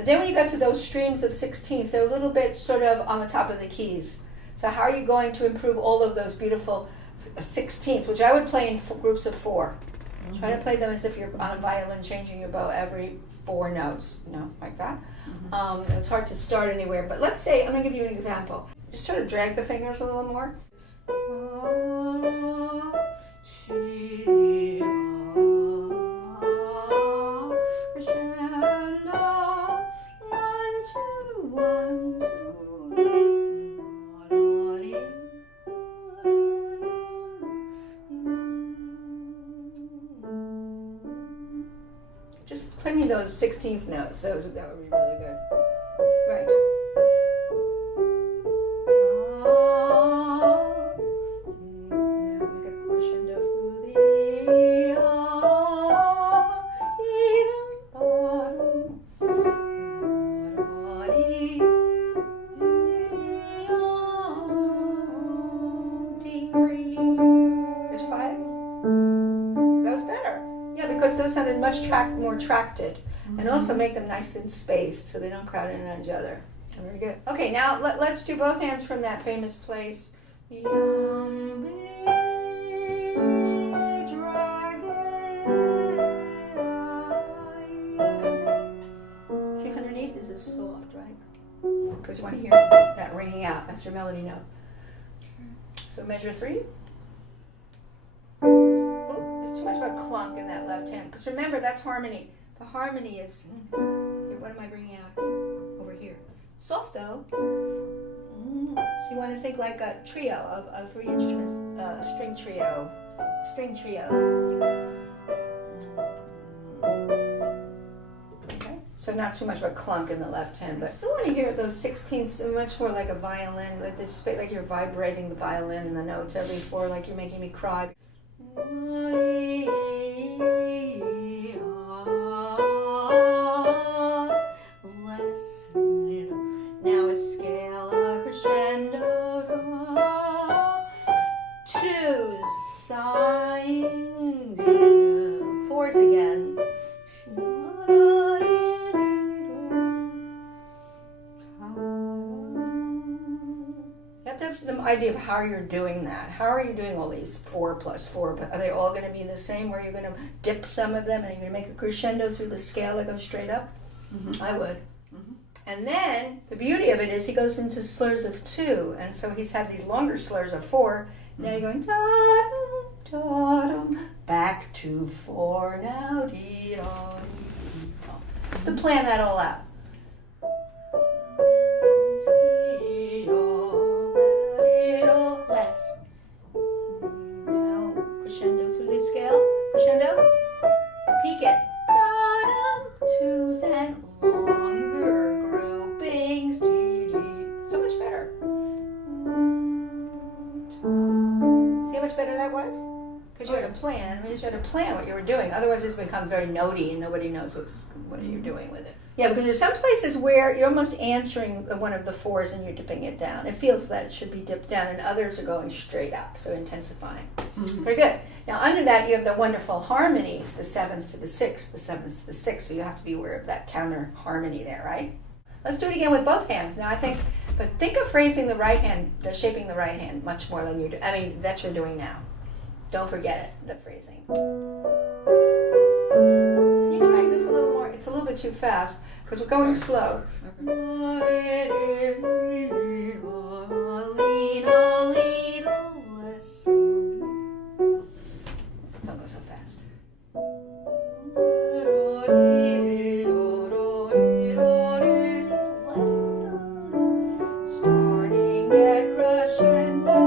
But then when you got to those streams of 16ths, they're a little bit sort of on the top of the keys. So how are you going to improve all of those beautiful 16ths, which I would play in groups of 4. Mm-hmm. Try to play them as if you're on a violin, changing your bow every 4 notes, like that. Mm-hmm. It's hard to start anywhere, but let's say, I'm going to give you an example. Just sort of drag the fingers a little more. Just play me those 16th notes. That would be really good. Right. Now make a crescendo through the There's 5. That was better. Yeah, because those sounded much more tracted. And also make them nice and spaced so they don't crowd in on each other. Very good. Okay, now let's do both hands from that famous place. See, underneath this is soft, right? Because you want to hear that ringing out. That's your melody note. So measure 3. Oh, there's too much of a clunk in that left hand. Because remember, that's harmony. The harmony is, what am I bringing out? Over here. Soft though. So you want to think like a trio of 3 instruments, string trio. Okay, so not too much of a clunk in the left hand, but I still want to hear those 16ths much more like a violin, like you're vibrating the violin and the notes every 4, like you're making me cry. Now a scale of crescendo, 2s, sighing, 4s again. You have to have some idea of how you're doing that. How are you doing all these 4 plus 4? But are they all going to be the same, where you're going to dip some of them and you're going to make a crescendo through the scale that goes straight up? Mm-hmm. I would. Mm-hmm. And then the beauty of it is he goes into slurs of 2, and so he's had these longer slurs of 4. Mm-hmm. Now you're going da-dum, da-dum, back to 4 now, dee-dum. To plan that all out. Less. Now crescendo through the scale. Crescendo. Peak it. Da-dum, 2s and longer groupings. So much better. See how much better that was? Because you had a plan. I mean, you had to plan what you were doing. Otherwise, this becomes very notey, and nobody knows what you're doing with it. Yeah, because there's some places where you're almost answering one of the 4s and you're dipping it down. It feels that it should be dipped down, and others are going straight up, so intensifying. Mm-hmm. Very good. Now, under that, you have the wonderful harmonies, the 7th to the 6th, the 7th to the 6th, so you have to be aware of that counter harmony there, right? Let's do it again with both hands. Now, but think of phrasing the right hand, shaping the right hand much more than that you're doing now. Don't forget it, the phrasing. Can you drag this a little more? It's a little bit too fast because we're going slow. Don't go so fast. Starting that crescendo.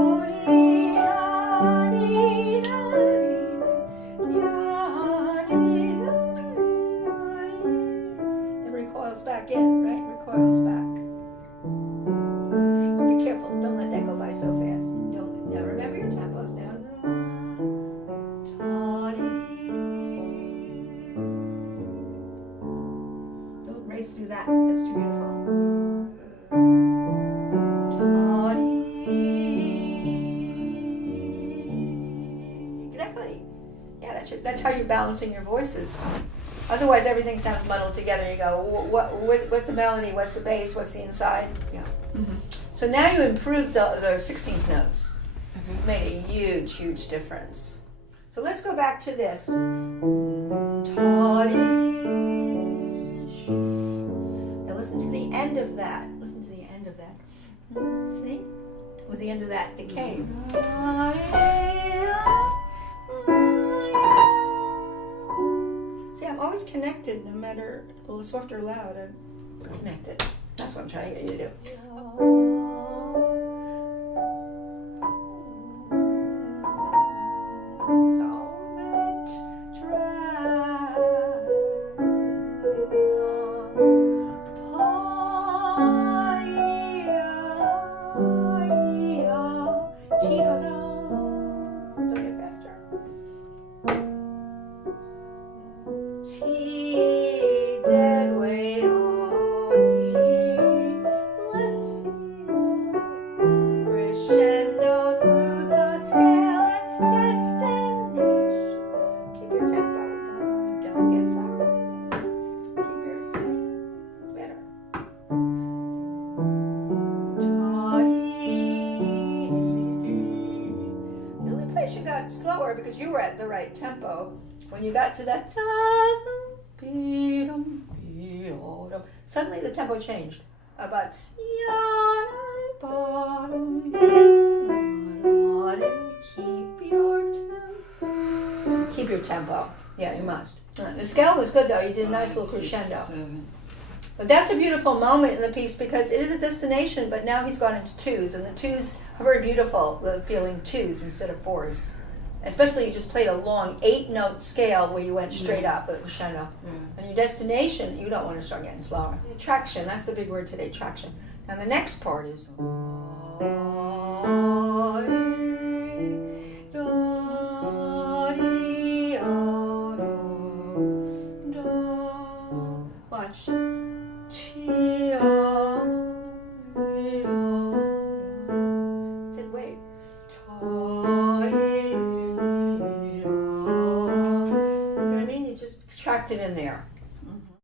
Back in, right? Recoils back. That's how you're balancing your voices. Otherwise, everything sounds muddled together. You go, what's the melody? What's the bass? What's the inside? Yeah. Mm-hmm. So now you improved the 16th notes. Mm-hmm. Made a huge, huge difference. So let's go back to this. Now listen to the end of that. Listen to the end of that. See? With the end of that decay. See, I'm always connected, no matter a little soft or loud. I'm connected. That's what I'm trying to get you to do. Slower because you were at the right tempo. When you got to that suddenly the tempo changed. About keep your tempo. Yeah, you must. The scale was good though. You did a nice little crescendo. But that's a beautiful moment in the piece because it is a destination, but now he's gone into twos, and the twos are very beautiful, the feeling twos instead of fours. Especially you just played a long 8-note scale where you went straight up with crescendo. And your destination, you don't want to start getting slower. Traction, that's the big word today, traction. Now the next part is watch. Said wait. Tracked it in there.